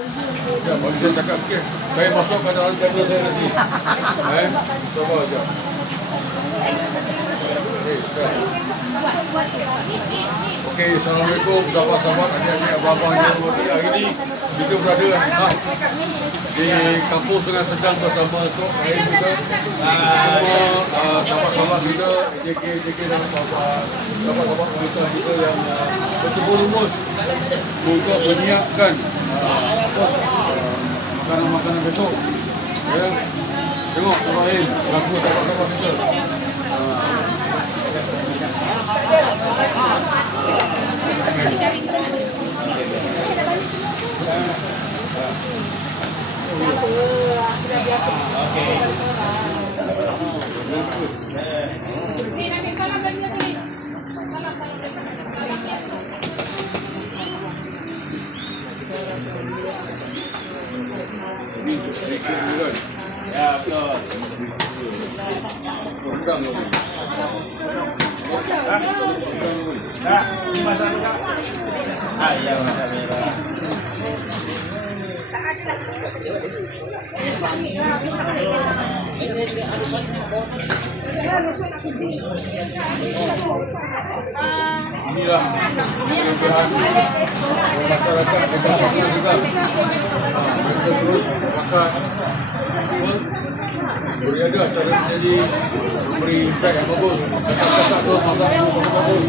Ya, bagi saya cakap sikit. Saya masukkan dalam channel saya nanti. Coba aja. Okey, Assalamualaikum sahabat-sahabat, adik-adik, abang-abang yang berhormati. Hari ini kita berada di kampung Sungai Sedang bersama Tok Rahim juga. Semua sahabat-sahabat kita, JK dan sahabat-sahabat wanita kita yang bertemu rumus untuk menyiapkan makanan-makanan besok. Ya. Tengok Tok Rahim, laku sahabat-sahabat kita. Ya, betul. Rendang lagi. Kak, ini masak kak? Iya, masak merah. Inilah kelebihan masyarakat di kampung juga. Kita terus makan beri ada cara menjadi memberi impact yang bagus. Kakak-kakak tu masak yang bagus.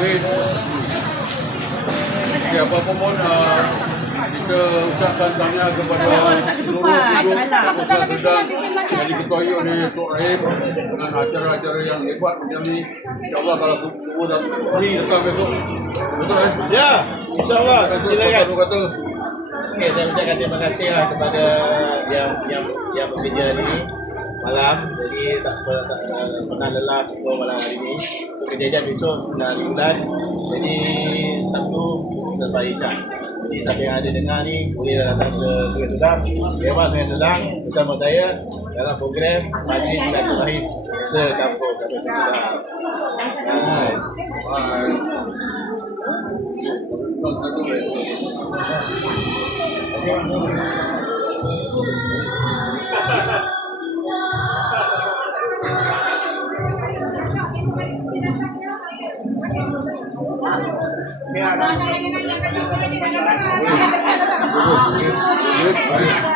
Okey, apa-apa pun kita ucapkan tahniah kepada seluruh penduduk Sedang yang diketuai oleh Tok Rahim dengan acara-acara yang hebat macam ni. InsyaAllah kalau semua dah free datang besok. Betul kan? Ya, insyaAllah. Silakan. Okay, saya ucapkan terima kasih lah kepada yang bekerja hari ini malam. Jadi tak pernah lelah untuk malam hari ini. Kejadian besok 9 bulan. Jadi Sabtu selepas Isyak. Jadi siapa yang ada dengar ni boleh datang ke Sungai Sedang. Dewan Sungai Sedang bersama saya dalam program Majlis Silaturahim Sekampung Sungai Sedang. Bye.